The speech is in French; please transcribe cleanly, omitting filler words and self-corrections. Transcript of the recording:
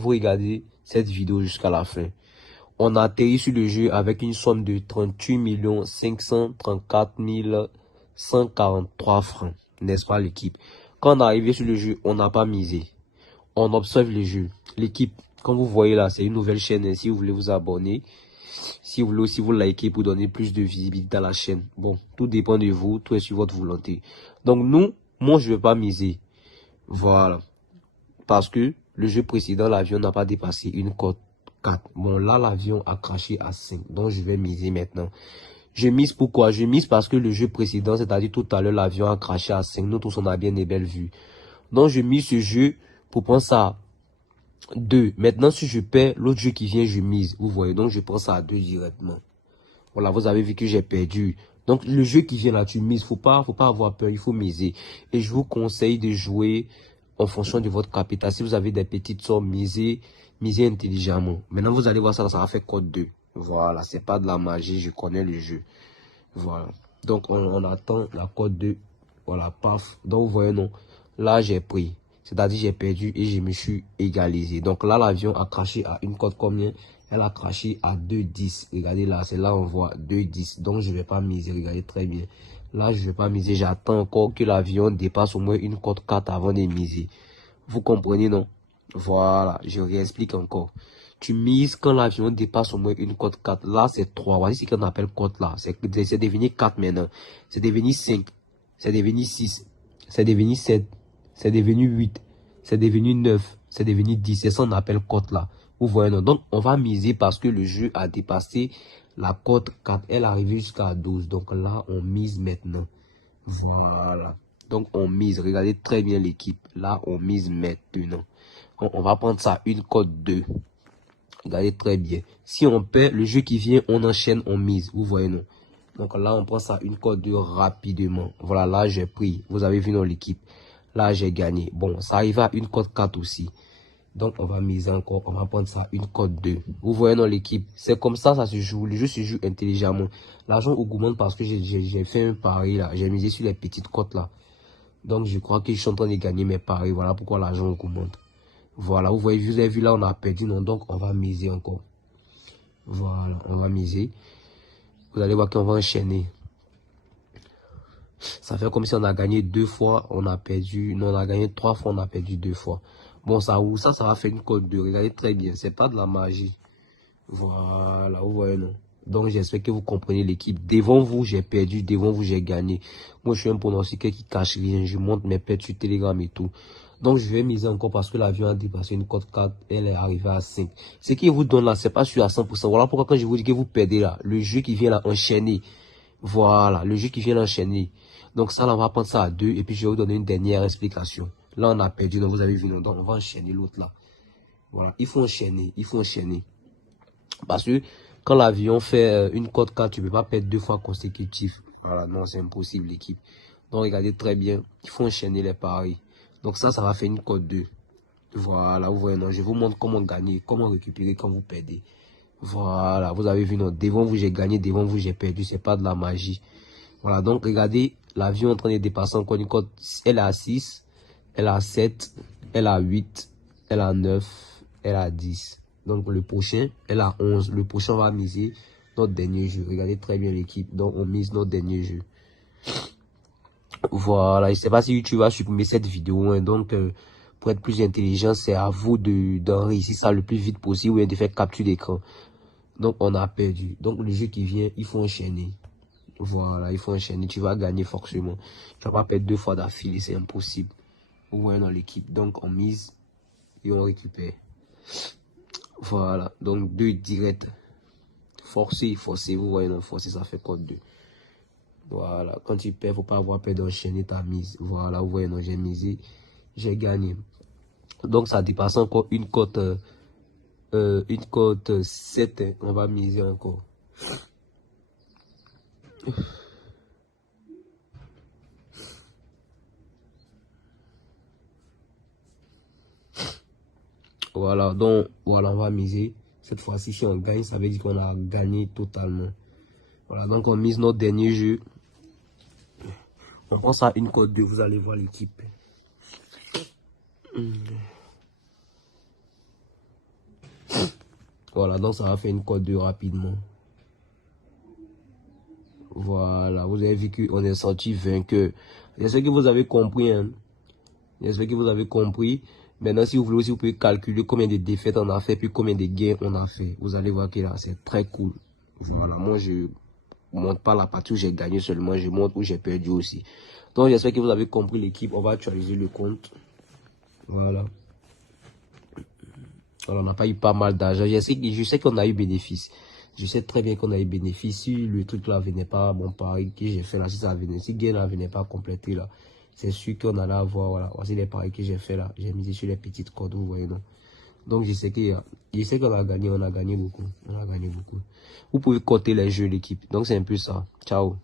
vous regardez cette vidéo jusqu'à la fin. On a atterri sur le jeu avec une somme de 38 534 143 francs, n'est-ce pas l'équipe? Quand on est arrivé sur le jeu, on n'a pas misé. On observe le jeu. L'équipe, comme vous voyez là, c'est une nouvelle chaîne. Si vous voulez vous abonner, si vous voulez aussi vous liker pour donner plus de visibilité à la chaîne. Bon, tout dépend de vous, tout est sur votre volonté. Donc moi je ne vais pas miser. Voilà. Parce que le jeu précédent, l'avion n'a pas dépassé une cote 4. Bon, là, l'avion a craché à 5. Donc, je vais miser maintenant. Je mise pourquoi? Je mise parce que le jeu précédent, c'est-à-dire tout à l'heure, l'avion a craché à 5. Nous tous, on a bien des belles vues. Donc, je mise ce jeu pour prendre ça à 2. Maintenant, si je perds, l'autre jeu qui vient, je mise. Vous voyez, donc je prends ça à 2 directement. Voilà, vous avez vu que j'ai perdu. Donc, le jeu qui vient là, tu mises. Faut pas avoir peur, il faut miser. Et je vous conseille de jouer en fonction de votre capital. Si vous avez des petites sommes, misez intelligemment. Maintenant, vous allez voir ça, ça va faire code 2. Voilà, c'est pas de la magie, je connais le jeu. Voilà. Donc, on attend la code 2. Voilà, paf. Donc, vous voyez, non. Là, j'ai pris. C'est-à-dire, j'ai perdu et je me suis égalisé. Donc, là, l'avion a craché à une cote combien? Elle a craché à 2,10. Regardez là, c'est là on voit 2,10. Donc, je vais pas miser. Regardez très bien. Là, je vais pas miser. J'attends encore que l'avion dépasse au moins une cote 4 avant de miser. Vous comprenez, non? Voilà, je réexplique encore. Tu mises quand l'avion dépasse au moins une cote 4. Là, c'est 3. Voici ce qu'on appelle cote là. C'est devenu 4 maintenant. C'est devenu 5. C'est devenu 6. C'est devenu 7. C'est devenu 8. C'est devenu 9. C'est devenu 10. C'est ça qu'on appelle cote là. Vous voyez, non? Donc, on va miser parce que le jeu a dépassé la cote 4. Elle est arrivée jusqu'à 12. Donc là, on mise maintenant. Voilà. Donc, on mise. Regardez très bien l'équipe. Là, on mise maintenant. On va prendre ça, une cote 2. Regardez très bien. Si on perd, le jeu qui vient, on enchaîne, on mise. Vous voyez, non? Donc là, on prend ça, une cote 2 rapidement. Voilà, là, j'ai pris. Vous avez vu dans l'équipe. Là, j'ai gagné. Bon, ça arrive à une cote 4 aussi. Donc, on va miser encore. On va prendre ça, une cote 2. Vous voyez dans l'équipe. C'est comme ça se joue. Le jeu se joue intelligemment. L'argent augmente parce que j'ai fait un pari là. J'ai misé sur les petites cotes là. Donc, je crois que je suis en train de gagner mes paris. Voilà pourquoi l'argent augmente. Voilà, vous avez vu là, on a perdu. Non, donc, on va miser encore. Voilà, on va miser. Vous allez voir qu'on va enchaîner. Ça fait comme si on a gagné 2 fois, on a perdu. Non, on a gagné 3 fois, on a perdu 2 fois. Bon, ça va faire une cote 2. Regardez très bien, c'est pas de la magie. Voilà, vous voyez, non? Donc, j'espère que vous comprenez l'équipe. Devant vous, j'ai perdu. Devant vous, j'ai gagné. Moi, je suis un pronostiqueur qui cache rien. Je monte mes pertes sur Telegram et tout. Donc, je vais miser encore parce que l'avion a dépassé une cote 4. Elle est arrivée à 5. Ce qui vous donne là, c'est pas sûr à 100%. Voilà pourquoi quand je vous dis que vous perdez là, le jeu qui vient là enchaîner. Voilà, le jeu qui vient l'enchaîner. Donc, ça, là, on va prendre ça à 2. Et puis, je vais vous donner une dernière explication. Là, on a perdu. Donc, vous avez vu, non? Donc, on va enchaîner l'autre là. Voilà, il faut enchaîner. Il faut enchaîner. Parce que quand l'avion fait une cote 4, tu ne peux pas perdre 2 fois consécutif. Voilà, non, c'est impossible l'équipe. Donc regardez très bien, il faut enchaîner les paris. Donc ça va faire une cote 2. Voilà, vous voyez, non, je vous montre comment gagner, comment récupérer quand vous perdez. Voilà, vous avez vu, non, devant vous j'ai gagné, devant vous j'ai perdu, c'est pas de la magie. Voilà, donc regardez, l'avion est en train de dépasser encore une cote, elle est à 6, elle est à 7, elle est à 8, elle est à 9, elle est à 10. Donc le prochain, elle a 11. Le prochain, on va miser notre dernier jeu. Regardez très bien l'équipe. Donc on mise notre dernier jeu. Voilà, je ne sais pas si YouTube va supprimer cette vidéo. Hein. Donc pour être plus intelligent, c'est à vous d'en réussir ça le plus vite possible ou bien de faire capture d'écran. Donc on a perdu. Donc le jeu qui vient, il faut enchaîner. Voilà, il faut enchaîner. Tu vas gagner forcément. Tu vas pas perdre 2 fois d'affilée, c'est impossible. Vous voyez dans l'équipe. Donc on mise et on récupère. Voilà, donc 2 directs. Forcez, vous voyez, non, forcez, ça fait code 2. Voilà, quand tu perds, faut pas avoir peur d'enchaîner ta mise. Voilà, vous voyez, non, j'ai misé, j'ai gagné. Donc, ça dépasse encore une cote 7. Hein. On va miser encore. Voilà, donc, voilà, on va miser. Cette fois-ci, si on gagne, ça veut dire qu'on a gagné totalement. Voilà, donc on mise notre dernier jeu. On prend ça une cote 2, vous allez voir l'équipe. Voilà, donc ça va faire une cote 2 rapidement. Voilà, vous avez vu qu'on est sorti vainqueur. J'espère que vous avez compris. Hein. J'espère que vous avez compris. Maintenant, si vous voulez aussi, vous pouvez calculer combien de défaites on a fait, puis combien de gains on a fait. Vous allez voir que là, c'est très cool. Voilà, moi, je montre pas la partie où j'ai gagné seulement, je montre où j'ai perdu aussi. Donc, j'espère que vous avez compris l'équipe. On va actualiser le compte. Voilà. Alors, on n'a pas eu pas mal d'argent. Je sais qu'on a eu bénéfice. Je sais très bien qu'on a eu bénéfice. Si le truc là venait pas, mon pari que j'ai fait là, si ça venait, si gain là venait pas compléter là, c'est sûr qu'on allait avoir, voilà, voici les paris que j'ai fait là. J'ai mis sur les petites codes, vous voyez, non? Donc, je sais qu'on a gagné beaucoup. On a gagné beaucoup. Vous pouvez coter les jeux, l'équipe. Donc, c'est un peu ça. Ciao.